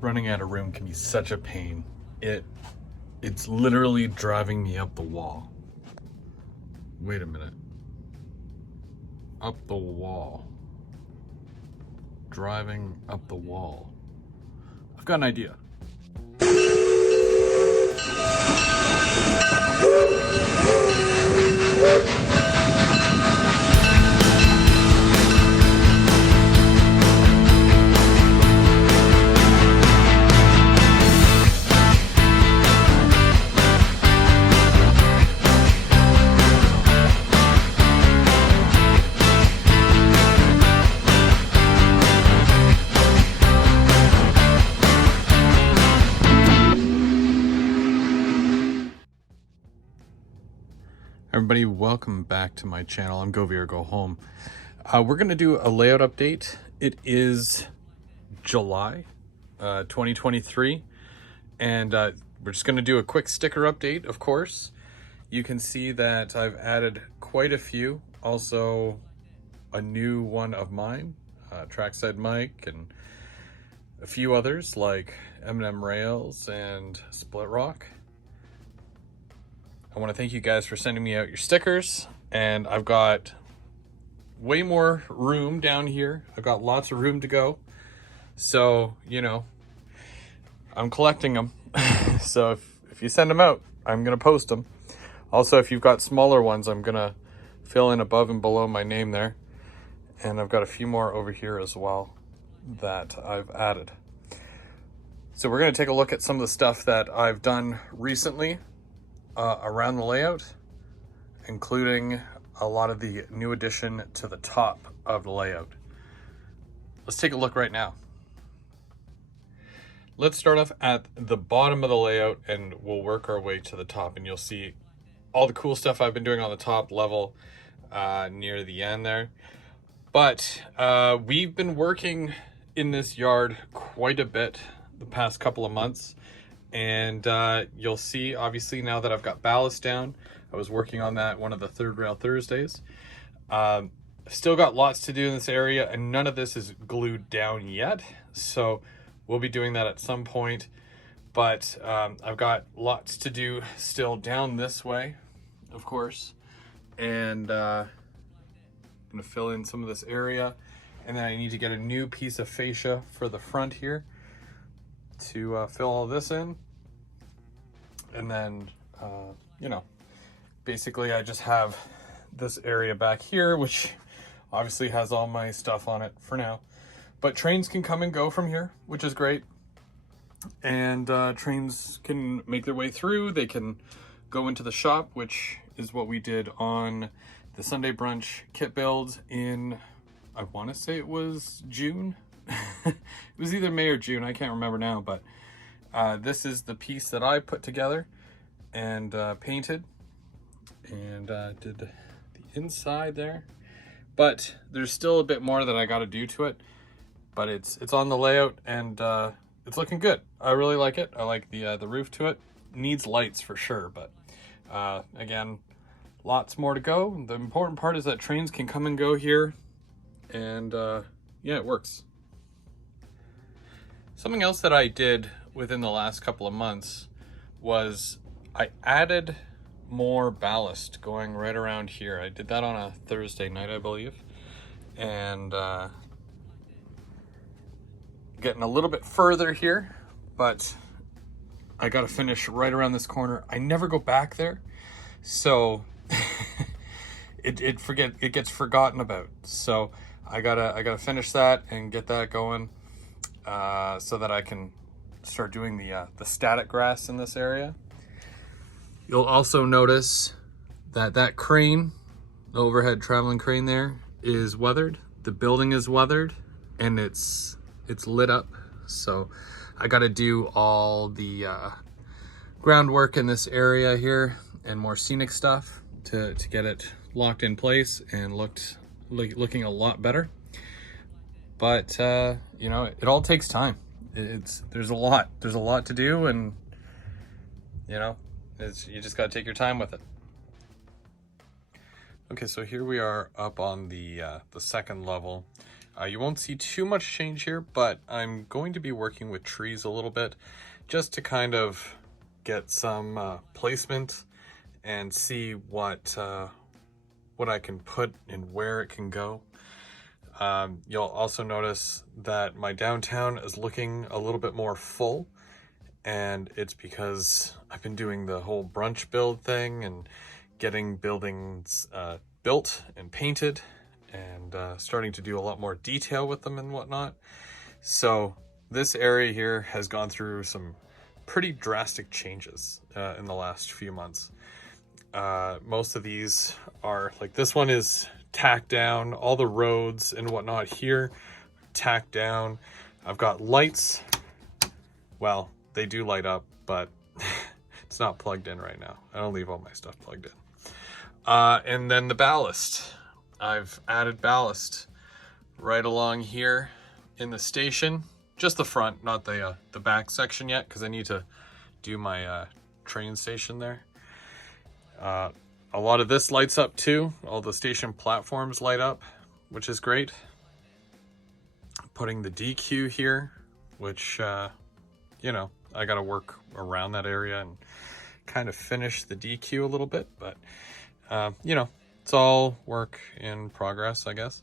Running out of room can be such a pain. It's literally driving me up the wall. Wait a minute. Up the wall. Driving up the wall. I've got an idea. Everybody, welcome back to my channel. I'm Go Veer Go Home. We're going to do a layout update. It is July 2023, and we're just going to do a quick sticker update, of course. You can see that I've added quite a few. Also, a new one of mine, Trackside Mike, and a few others like M&M Rails and Split Rock. I want to thank you guys for sending me out your stickers, and I've got way more room down here. I've got lots of room to go. So, you know, I'm collecting them. So if you send them out, I'm going to post them. Also, if you've got smaller ones, I'm going to fill in above and below my name there. And I've got a few more over here as well that I've added. So we're going to take a look at some of the stuff that I've done recently around the layout, including a lot of the new addition to the top of the layout. Let's take a look right now. Let's start off at the bottom of the layout and we'll work our way to the top, and you'll see all the cool stuff I've been doing on the top level near the end there. But we've been working in this yard quite a bit the past couple of months. And you'll see, obviously, now that I've got ballast down, I was working on that one of the Third Rail Thursdays. Still got lots to do in this area, and none of this is glued down yet. So we'll be doing that at some point. But I've got lots to do still down this way, of course. And I'm going to fill in some of this area. And then I need to get a new piece of fascia for the front here to fill all this in. And then you know, basically I just have this area back here, which obviously has all my stuff on it for now, but trains can come and go from here, which is great. And trains can make their way through. They can go into the shop, which is what we did on the Sunday brunch kit build in, I want to say it was June. It was either May or June, I can't remember now, but this is the piece that I put together and painted, and did the inside there. But there's still a bit more that I got to do to it, but it's on the layout, and it's looking good. I really like it. I like the roof to it. Needs lights for sure, but again, lots more to go. The important part is that trains can come and go here, and yeah, it works. Something else that I did within the last couple of months was I added more ballast going right around here. I did that on a Thursday night, I believe. And getting a little bit further here, but I got to finish right around this corner. I never go back there, so it gets forgotten about. So I gotta finish that and get that going. So that I can start doing the static grass in this area. You'll also notice that crane, the overhead traveling crane there, is weathered. The building is weathered, and it's lit up. So I got to do all the groundwork in this area here and more scenic stuff to get it locked in place and looking a lot better. But you know, it all takes time. There's a lot to do, and you know, you just got to take your time with it. Okay, so here we are up on the second level. You won't see too much change here, but I'm going to be working with trees a little bit just to kind of get some placement and see what I can put and where it can go. You'll also notice that my downtown is looking a little bit more full, and it's because I've been doing the whole brunch build thing and getting buildings built and painted, and starting to do a lot more detail with them and whatnot. So this area here has gone through some pretty drastic changes in the last few months. Most of these are, like, this one is tacked down, all the roads and whatnot here tacked down. I've got lights. Well, they do light up, but it's not plugged in right now. I don't leave all my stuff plugged in. And then the ballast. I've added ballast right along here in the station, just the front, not the back section yet, because I need to do my train station there. A lot of this lights up too. All the station platforms light up, which is great. Putting the DQ here, which, you know, I got to work around that area and kind of finish the DQ a little bit, but, you know, it's all work in progress, I guess.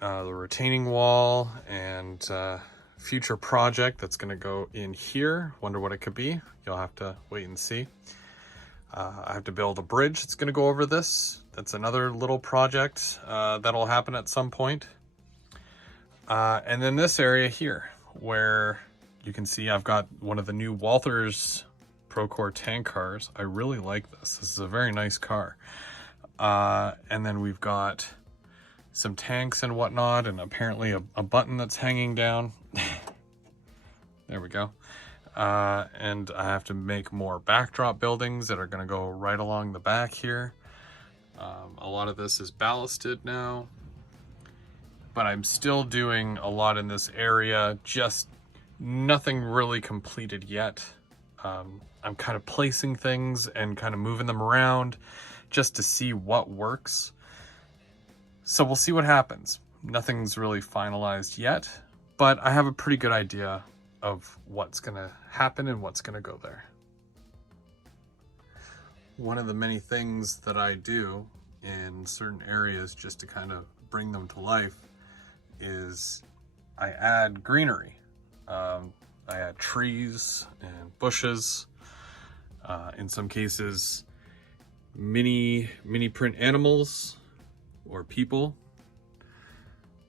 The retaining wall and future project that's going to go in here. Wonder what it could be. You'll have to wait and see. I have to build a bridge that's going to go over this. That's another little project that'll happen at some point. And then this area here, where you can see I've got one of the new Walthers Procore tank cars. I really like this. This is a very nice car. And then we've got some tanks and whatnot, and apparently a button that's hanging down. There we go. And I have to make more backdrop buildings that are going to go right along the back here. A lot of this is ballasted now, but I'm still doing a lot in this area, just nothing really completed yet. I'm kind of placing things and kind of moving them around just to see what works. So we'll see what happens. Nothing's really finalized yet, but I have a pretty good idea of what's gonna happen and what's gonna go there. One of the many things that I do in certain areas just to kind of bring them to life is I add greenery. I add trees and bushes. In some cases, mini print animals or people,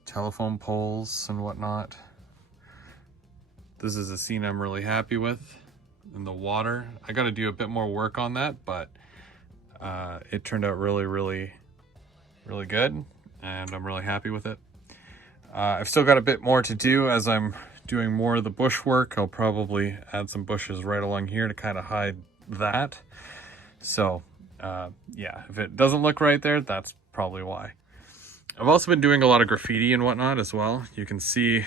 telephone poles and whatnot. This is a scene I'm really happy with in the water. I got to do a bit more work on that, but it turned out really good, and I'm really happy with it. I've still got a bit more to do as I'm doing more of the bush work. I'll probably add some bushes right along here to kind of hide that. So yeah, if it doesn't look right there, that's probably why. I've also been doing a lot of graffiti and whatnot as well. You can see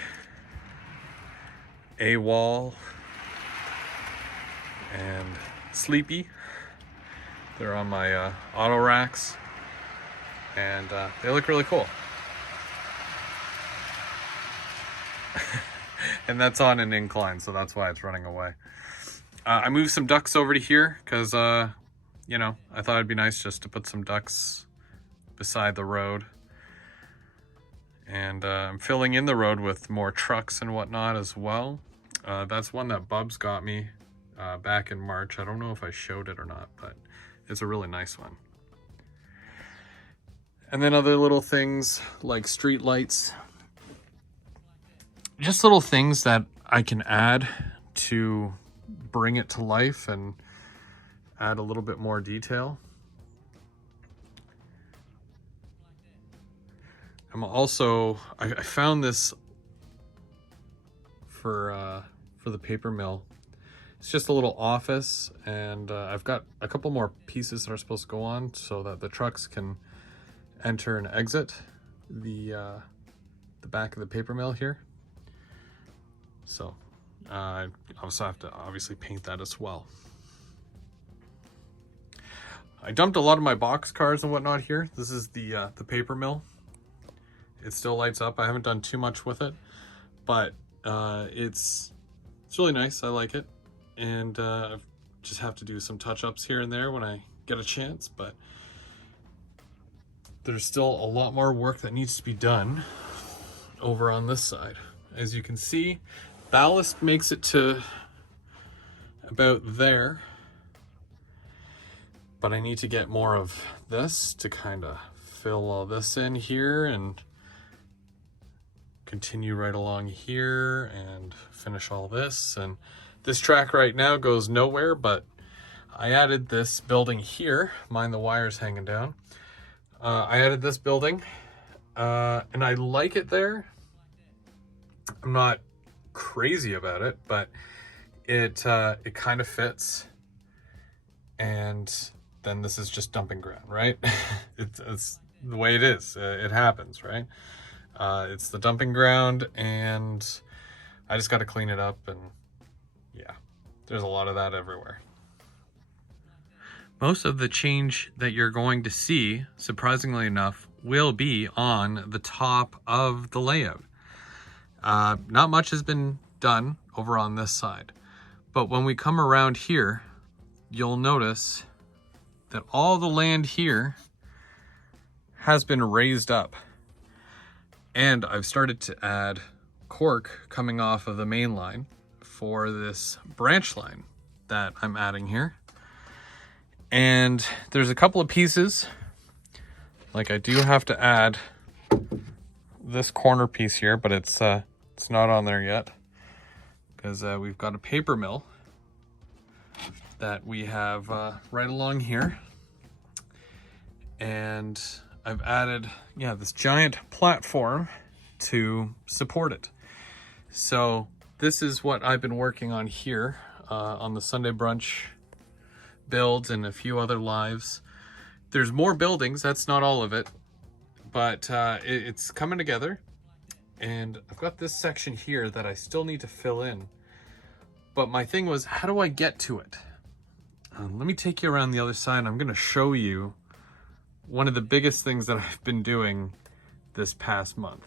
AWOL and Sleepy. They're on my auto racks, and they look really cool. And that's on an incline, so that's why it's running away. I moved some ducks over to here because, you know, I thought it'd be nice just to put some ducks beside the road. And I'm filling in the road with more trucks and whatnot as well. That's one that Bubs got me back in March. I don't know if I showed it or not, but it's a really nice one. And then other little things like street lights. Just little things that I can add to bring it to life and add a little bit more detail. I'm also, I found this for the paper mill. It's just a little office, and I've got a couple more pieces that are supposed to go on so that the trucks can enter and exit the back of the paper mill here. So I also have to obviously paint that as well. I dumped a lot of my box cars and whatnot here. This is the paper mill. it still lights up. I haven't done too much with it, but it's really nice. I like it, and I just have to do some touch-ups here and there when I get a chance, but there's still a lot more work that needs to be done over on this side. As you can see, ballast makes it to about there, but I need to get more of this to kind of fill all this in here and continue right along here and finish all this. And this track right now goes nowhere, but I added this building here. Mind the wires hanging down. I added this building and I like it there. I'm not crazy about it, but it kind of fits. And then this is just dumping ground, right? It's the way it is. It happens, right? It's the dumping ground, and I just got to clean it up, and yeah, there's a lot of that everywhere. Most of the change that you're going to see, surprisingly enough, will be on the top of the layout. Not much has been done over on this side, but when we come around here, you'll notice that all the land here has been raised up. And I've started to add cork coming off of the main line for this branch line that I'm adding here. And there's a couple of pieces, like I do have to add this corner piece here, but it's not on there yet because we've got a paper mill that we have right along here. And I've added, this giant platform to support it. So this is what I've been working on here on the Sunday brunch builds and a few other lives. There's more buildings, that's not all of it, but it's coming together. And I've got this section here that I still need to fill in. But my thing was, how do I get to it? Let me take you around the other side. I'm gonna show you one of the biggest things that I've been doing this past month.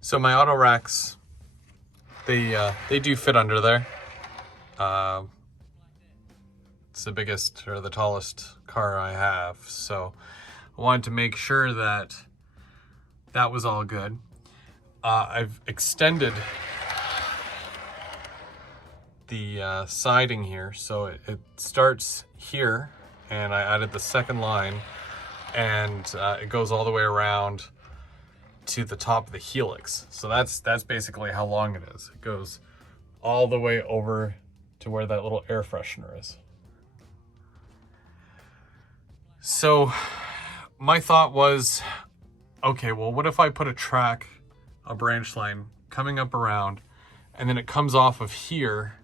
So my auto racks, they do fit under there. It's the biggest or the tallest car I have, so I wanted to make sure that that was all good. I've extended the siding here, so it starts here, and I added the second line, and it goes all the way around to the top of the helix. So that's basically how long it is. It goes all the way over to where that little air freshener is. So my thought was, okay, well, what if I put a branch line coming up around, and then it comes off of here,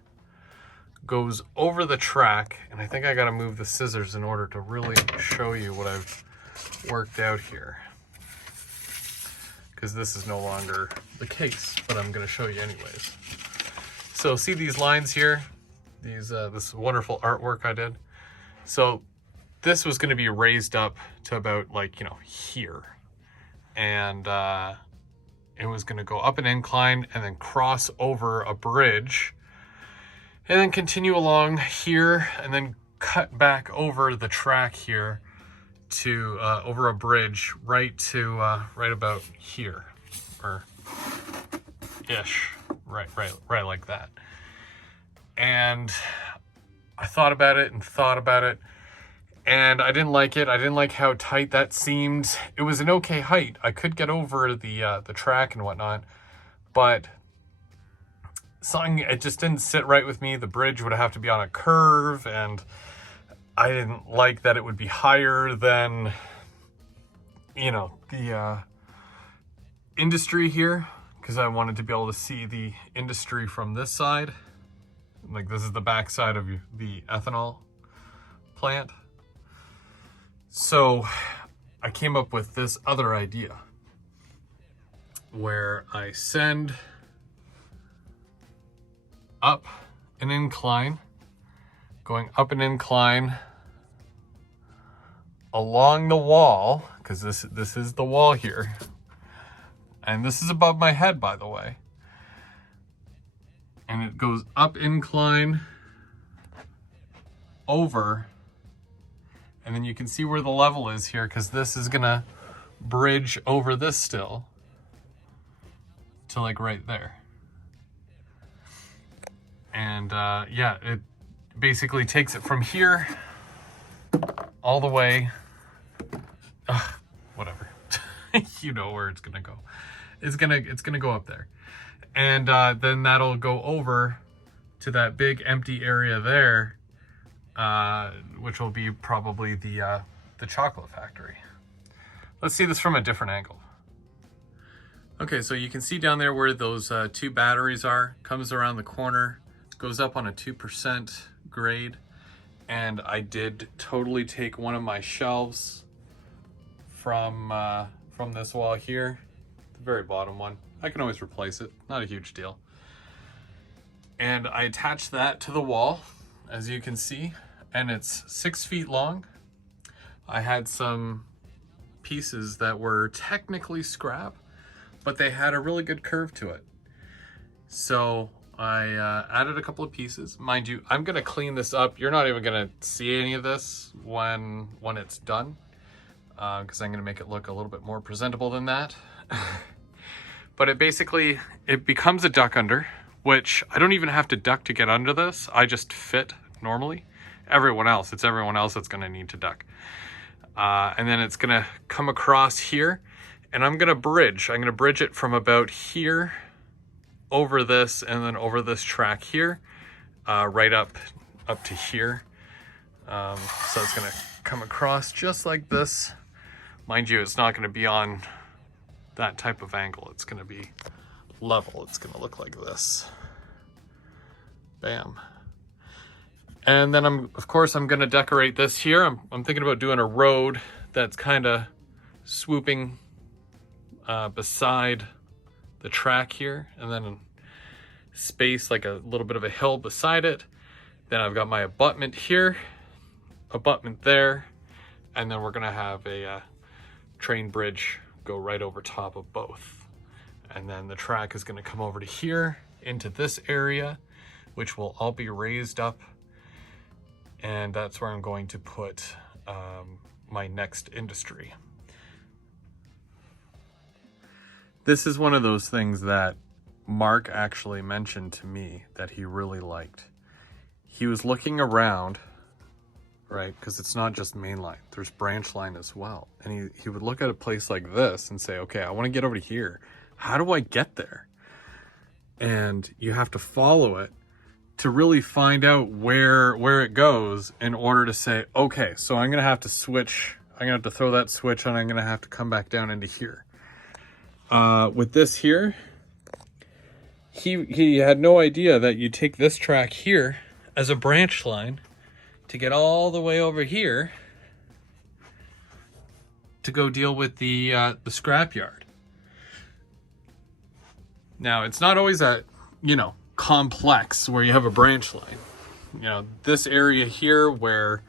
goes over the track, and I think I gotta move the scissors in order to really show you what I've worked out here, because this is no longer the case, but I'm gonna show you anyways. So see these lines here, this wonderful artwork I did? So this was gonna be raised up to about here, and it was gonna go up an incline and then cross over a bridge, and then continue along here, and then cut back over the track here to over a bridge right about here, or ish, right like that. And I thought about it, and I didn't like it. I didn't like how tight that seemed. It was an okay height. I could get over the track and whatnot, but it just didn't sit right with me. The bridge would have to be on a curve, and I didn't like that it would be higher than, the industry here, because I wanted to be able to see the industry from this side. Like, this is the back side of the ethanol plant. So I came up with this other idea where I send up an incline, going up an incline along the wall, because this is the wall here. And this is above my head, by the way. And it goes up incline, over, and then you can see where the level is here, because this is gonna bridge over this still to like right there. And yeah, it basically takes it from here all the way, whatever. You know where it's gonna go. It's gonna go up there. And then that'll go over to that big empty area there, which will be probably the chocolate factory. Let's see this from a different angle. Okay, so you can see down there where those 2 batteries are, comes around the corner, goes up on a 2% grade. And I did totally take one of my shelves from this wall here, the very bottom one. I can always replace it, not a huge deal. And I attached that to the wall, as you can see, and it's 6 feet long. I had some pieces that were technically scrap, but they had a really good curve to it. So I added a couple of pieces. Mind you, I'm gonna clean this up. You're not even gonna see any of this when it's done, because I'm gonna make it look a little bit more presentable than that. But it becomes a duck under, which I don't even have to duck to get under this. I just fit normally. It's everyone else that's gonna need to duck. And then it's gonna come across here, and I'm gonna bridge it from about here over this, and then over this track here, right up to here. So it's gonna come across just like this. Mind you, it's not gonna be on that type of angle. It's gonna be level. It's gonna look like this. Bam. And then of course I'm gonna decorate this here. I'm thinking about doing a road that's kind of swooping beside the track here, and then space like a little bit of a hill beside it. Then I've got my abutment here, abutment there, and then we're gonna have a train bridge go right over top of both. And then the track is gonna come over to here into this area, which will all be raised up. And that's where I'm going to put my next industry. This is one of those things that Mark actually mentioned to me that he really liked. He was looking around, right? Because it's not just main line, there's branch line as well. And he would look at a place like this and say, okay, I want to get over to here. How do I get there? And you have to follow it to really find out where it goes in order to say, okay, so I'm going to have to switch. I'm going to have to throw that switch and I'm going to have to come back down into here. With this here, he had no idea that you take this track here as a branch line to get all the way over here to go deal with the scrapyard. Now, it's not always that, complex where you have a branch line. This area here where,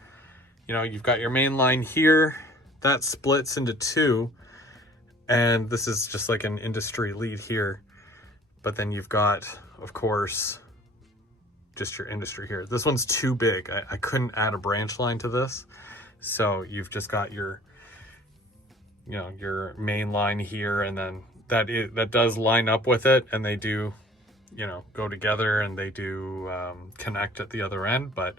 you've got your main line here, that splits into 2. And this is just like an industry lead here. But then you've got, of course, just your industry here. This one's too big. I couldn't add a branch line to this. So you've just got your, your main line here, and then that does line up with it, and they do, go together, and they do connect at the other end. But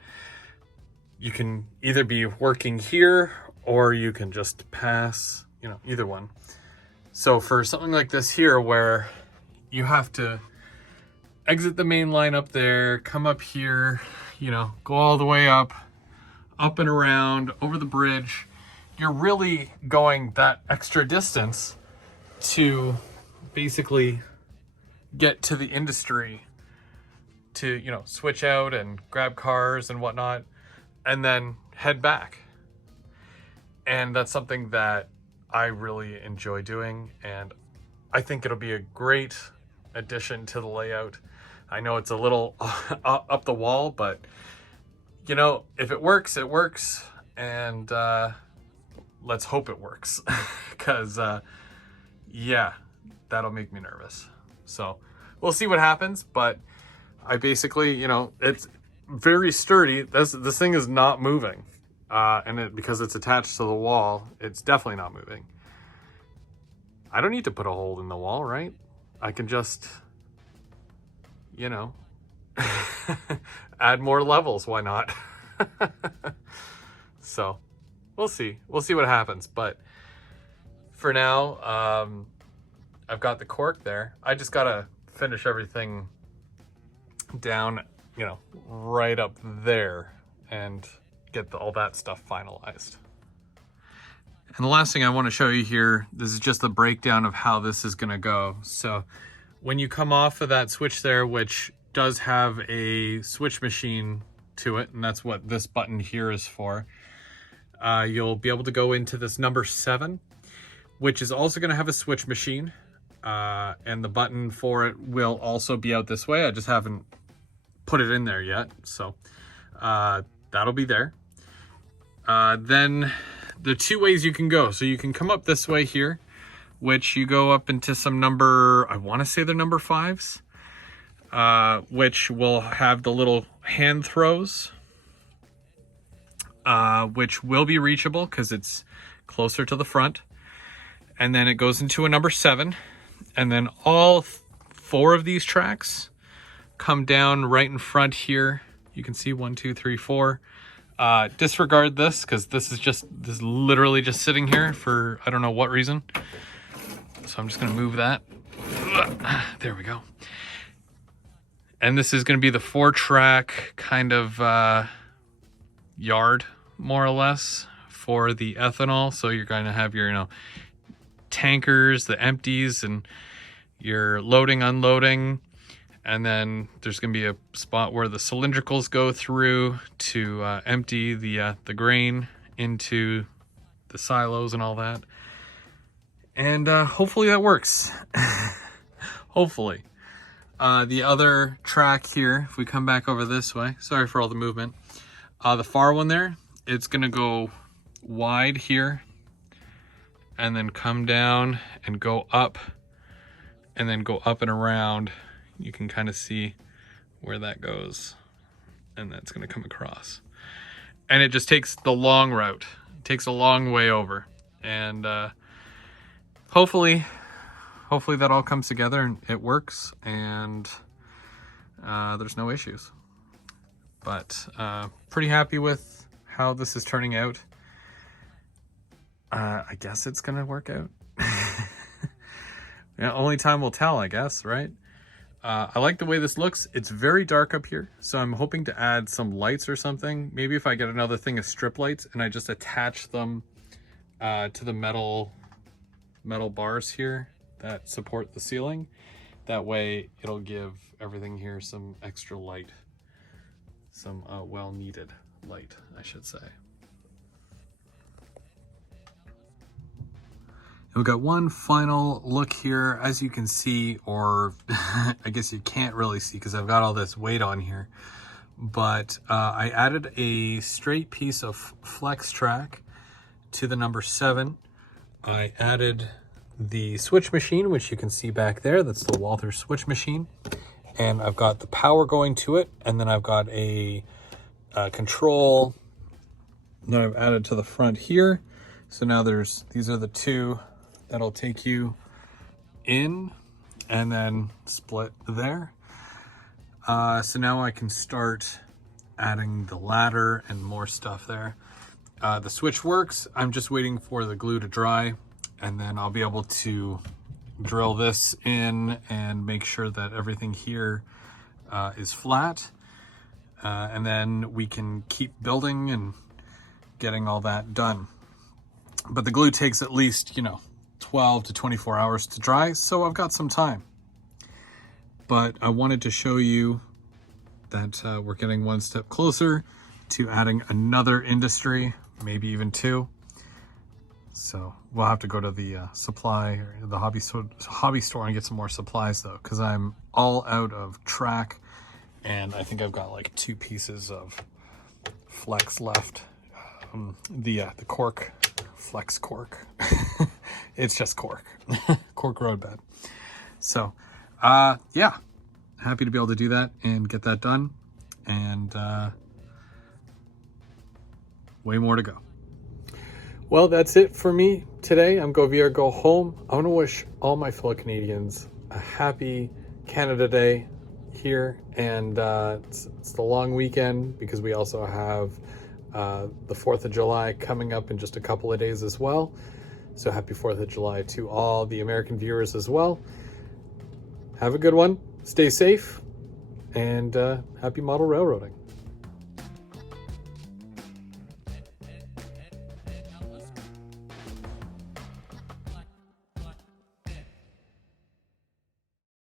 you can either be working here, or you can just pass, either one. So for something like this here, where you have to exit the main line up there, come up here, go all the way up and around, over the bridge, you're really going that extra distance to basically get to the industry to, switch out and grab cars and whatnot, and then head back. And that's something that I really enjoy doing, and I think it'll be a great addition to the layout. I know it's a little up the wall, but if it works, it works. And let's hope it works. Because, yeah, that'll make me nervous. So we'll see what happens. But I basically, you know, it's very sturdy. This thing is not moving. And because it's attached to the wall, it's definitely not moving. I don't need to put a hole in the wall, right? I can just, you know, add more levels. Why not? So we'll see. We'll see what happens. But for now, I've got the cork there. I just got to finish everything down, you know, right up there and get all that stuff finalized. And the last thing I want to show you here, this is just the breakdown of how this is going to go. So when you come off of that switch there, which does have a switch machine to it, and that's what this button here is for, you'll be able to go into this number 7, which is also going to have a switch machine. And the button for it will also be out this way. I just haven't put it in there yet. So that'll be there. Then the 2 ways you can go. So you can come up this way here, which you go up into some number, I want to say they're number 5s, which will have the little hand throws, which will be reachable because it's closer to the front. And then it goes into a number 7. And then all 4 of these tracks come down right in front here. You can see 1, 2, 3, 4. Disregard this because this is literally just sitting here for I don't know what reason. So I'm just going to move that. There we go. And this is going to be the 4-track kind of yard, more or less, for the ethanol. So you're going to have your, you know, tankers, the empties, and your loading, unloading. And then there's going to be a spot where the cylindricals go through to empty the grain into the silos and all that. And hopefully that works. Hopefully. The other track here, if we come back over this way, sorry for all the movement. The far one there, it's going to go wide here and then come down and go up and then go up and around. You can kind of see where that goes, and that's going to come across. And it just takes the long route. It takes a long way over. And hopefully that all comes together and it works, and there's no issues. But pretty happy with how this is turning out. I guess it's going to work out. Yeah, only time will tell, I guess, right? I like the way this looks. It's very dark up here, so I'm hoping to add some lights or something. Maybe if I get another thing of strip lights and I just attach them to the metal bars here that support the ceiling. That way it'll give everything here some extra light, some well-needed light, I should say. We've got one final look here, as you can see, or I guess you can't really see because I've got all this weight on here, but I added a straight piece of flex track to the number 7. I added the switch machine, which you can see back there. That's the Walther switch machine. And I've got the power going to it, and then I've got a control that I've added to the front here. So now these are the 2 that'll take you in and then split there. So now I can start adding the ladder and more stuff there. The switch works. I'm just waiting for the glue to dry, and then I'll be able to drill this in and make sure that everything here is flat. And then we can keep building and getting all that done. But the glue takes at least, 12 to 24 hours to dry, so I've got some time. But I wanted to show you that we're getting one step closer to adding another industry, maybe even 2. So we'll have to go to the supply or the hobby store and get some more supplies though, because I'm all out of track, and I think I've got like 2 pieces of flex left. The cork flex cork. It's just cork. Cork road bed. So, yeah, happy to be able to do that and get that done. And way more to go. Well, that's it for me today. I'm Go VR, Go Home. I want to wish all my fellow Canadians a happy Canada Day here. And it's the long weekend because we also have the 4th of July coming up in just a couple of days as well. So happy 4th of July to all the American viewers as well. Have a good one. Stay safe. And happy model railroading.